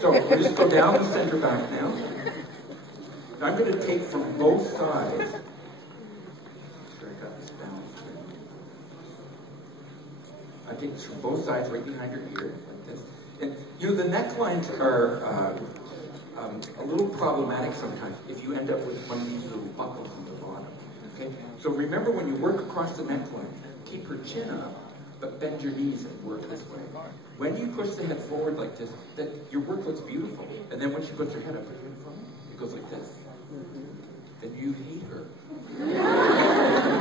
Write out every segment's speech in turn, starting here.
So we'll just go down the center back now. And I'm going to take from both sides. Make sure I got this balanced here. I take this from both sides, right behind your ear, like this. And you know, the necklines are a little problematic sometimes if you end up with one of these little buckles on the bottom. Okay? So remember, when you work across the neckline, keep your chin up, but bend your knees and work this way. When you push the head forward like this, that your work looks beautiful. And then when she puts her head up, it goes like this. Then you hate her.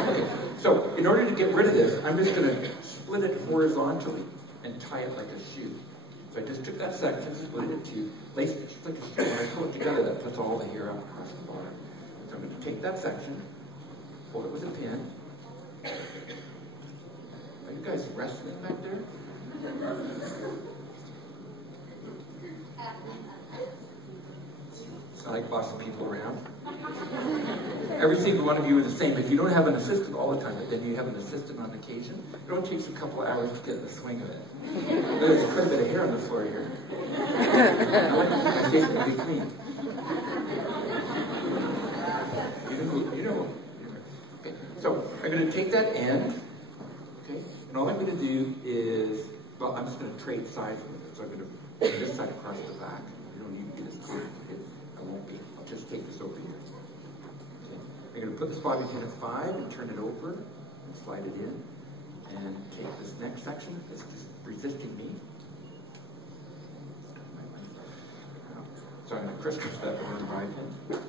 Okay. So in order to get rid of this, I'm just going to split it horizontally and tie it like a shoe. So I just took that section, split it in two, laced it just like a shoe. When I pull it together, that puts all the hair up across the bottom. So I'm going to take that section, pull it with a pin. Are you guys wrestling back there? It's not like bossing people around. Every single one of you are the same. If you don't have an assistant all the time, but then you have an assistant on occasion, it only takes a couple of hours to get the swing of it. There's quite a bit of hair on the floor here. I like to keep my station to be clean. You know. Okay. So I'm going to take that end, okay, and all I'm going to do is, well, I'm just going to trade sides with it. So I'm going to bring this side across the back. You don't need to be this complicated. I won't be. I'll just take this over here. I'm going to put this bobby pin at 5 and turn it over and slide it in and take this next section. It's just resisting me. So I'm going to crisscross that over the bobby pin.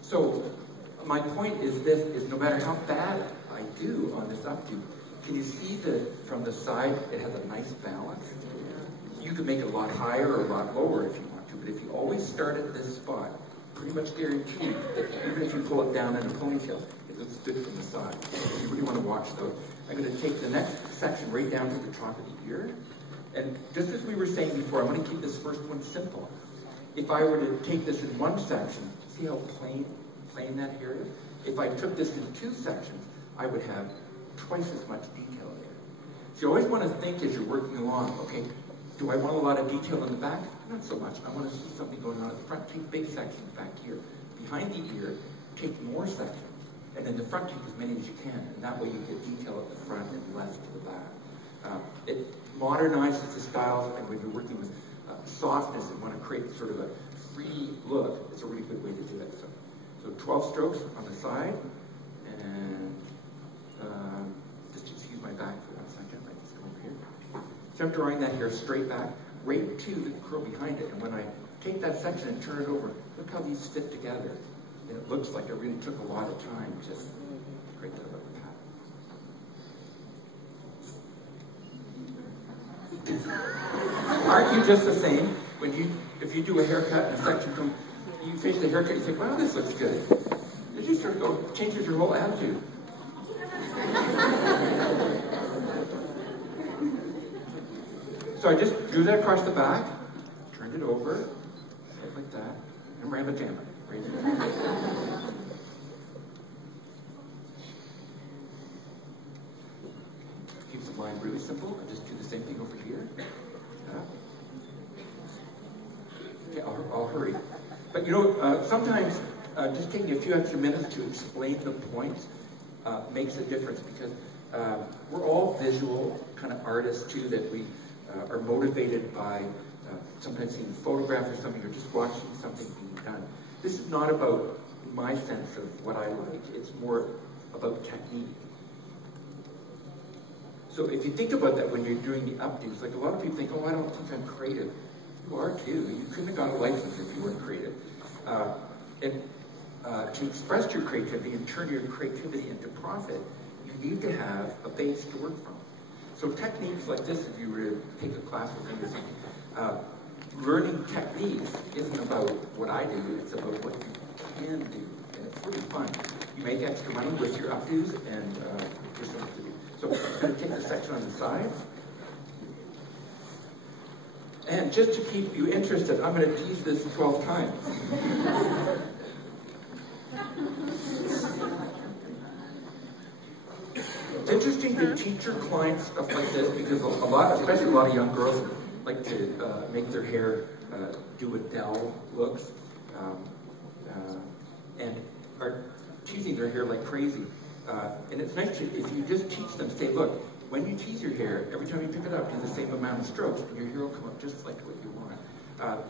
So my point is this, is no matter how bad I do on this updo, can you see that from the side it has a nice balance? You can make it a lot higher or a lot lower if you want to, but if you always start at this spot, pretty much guaranteed that even if you pull it down in a ponytail, it looks good from the side. So you really want to watch those. I'm going to take the next section right down to the top of the ear. And just as we were saying before, I'm going to keep this first one simple. If I were to take this in one section, see how plain that hair is? If I took this in 2 sections, I would have twice as much detail there. So you always want to think as you're working along, okay, do I want a lot of detail in the back? Not so much. I want to see something going on at the front. Take big sections back here. Behind the ear, take more sections. And in the front, take as many as you can. And that way you get detail at the front and less to the back. It modernizes the styles, and when you're working with softness and want to create sort of a free look, it's a really good way to do it. So 12 strokes on the side, and just excuse my back for 1 second. I just go over here. So I'm drawing that hair straight back, right to the curl behind it. And when I take that section and turn it over, look how these fit together. And it looks like it really took a lot of time to create that little pattern. Aren't you just the same? When if you do a haircut and a section from, you finish the haircut, you think, wow, this looks good. It just sort of changes your whole attitude. So I just drew that across the back, turned it over, like that, and ramma jamma. Right there. Keeps the line really simple. I just do the same thing over here. Okay, I'll hurry. But you know, sometimes just taking a few extra minutes to explain the points makes a difference, because we're all visual kind of artists too, that we are motivated by sometimes seeing a photograph or something, or just watching something being done. This is not about my sense of what I like, it's more about technique. So if you think about that when you're doing the updos, like a lot of people think, oh, I don't think I'm creative. You are too. You couldn't have got a license if you weren't creative. To express your creativity and turn your creativity into profit, you need to have a base to work from. So techniques like this, if you were to take a class with me or something, learning techniques isn't about what I do, it's about what you can do. And it's really fun. You make extra money with your updos and there's something to do. So I'm going to take the section on the side. And just to keep you interested, I'm going to tease this 12 times. It's interesting could teach your clients stuff like this, because a lot, especially a lot of young girls, like to make their hair do Adele looks, and are teasing their hair like crazy. And it's nice to, if you just teach them, say, look, when you tease your hair, every time you pick it up, do the same amount of strokes, and your hair will come up just like what you want.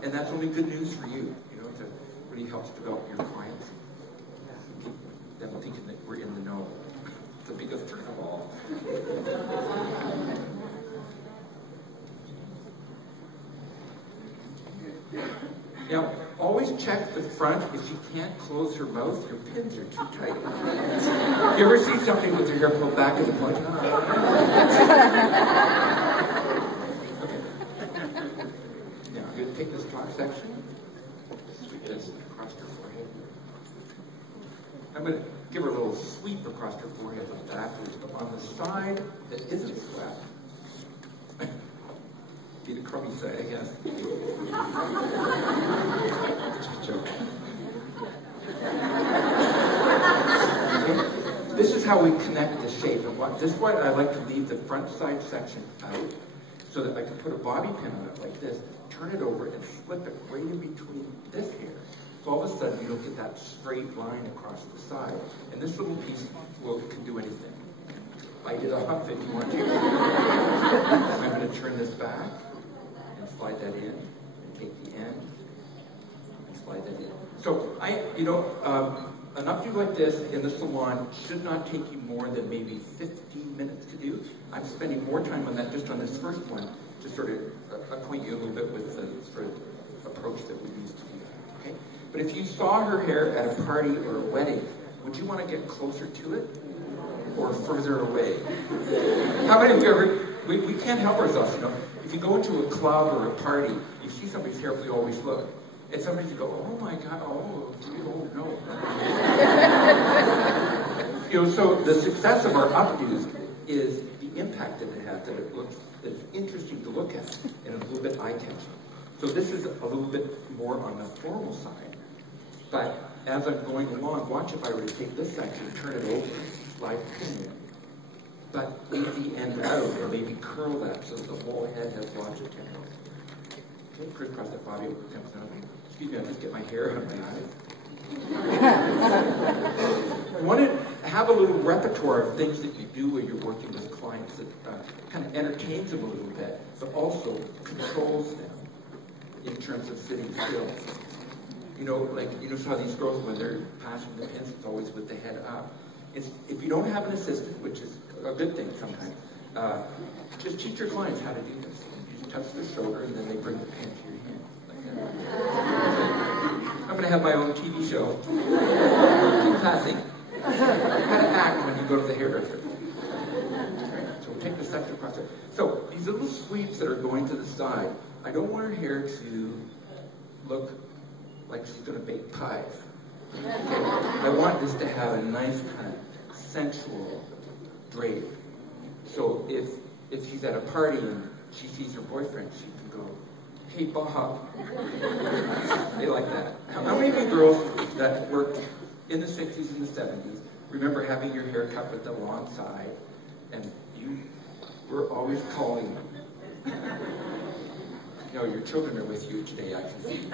And that's only good news for you, you know, to really helps develop your clients. Keep them thinking that we're in the know. It's the biggest turn of all. Now, always check the front. If she can't close her mouth, your pins are too tight. You ever see something with their hair pulled back in the point? Okay. Now, I'm going to take this top section, sweep this across her forehead. I'm going to give her a little sweep across her forehead like that. On the side that isn't swept. Be the crummy side, I guess. Just joking. This is how we connect the shape. And this is why I like to leave the front side section out, so that I can put a bobby pin on it like this, turn it over, and slip it right in between this hair. So all of a sudden, you don't get that straight line across the side. And this little piece can do anything. Light it up if you want to. I'm going to turn this back. Slide that in, and take the end, and slide that in. So an updo like this in the salon should not take you more than maybe 15 minutes to do. I'm spending more time on that just on this first one to sort of acquaint you a little bit with the sort of approach that we use to do that. Okay? But if you saw her hair at a party or a wedding, would you want to get closer to it or further away? How many of you ever? We can't help ourselves, you know. If you go into a club or a party, you see somebody's hair, we always look. And sometimes you go, oh my God, oh no. You know, so the success of our updos is the impact that it has, that it's interesting to look at, and a little bit eye-catching. So this is a little bit more on the formal side. But as I'm going along, watch if I were to take this section, turn it over, slide the pin in. But leave the end out, or maybe curl that so that the whole head has lots of tendrils. Okay, crisscross that bobby comes down. Excuse me, I just get my hair out of my eyes. You want to have a little repertoire of things that you do when you're working with clients that kind of entertains them a little bit, but also controls them in terms of sitting still. You know, like, you know how these girls, when they're passing the pins, it's always with the head up. If you don't have an assistant, which is a good thing sometimes, just teach your clients how to do this. You just touch their shoulder, and then they bring the pen to your hand. Like that. I'm going to have my own TV show. Keep passing. How to act when you go to the hairdresser. So we'll take the section across there. So these little sweeps that are going to the side, I don't want her hair to look like she's going to bake pies. Okay. I want this to have a nice kind of sensual drape. So if she's at a party and she sees her boyfriend, she can go, hey Bob. They like that. How many of you girls that worked in the 60s and the 70s remember having your hair cut with the long side, and you were always calling them? You know, your children are with you today, I can see.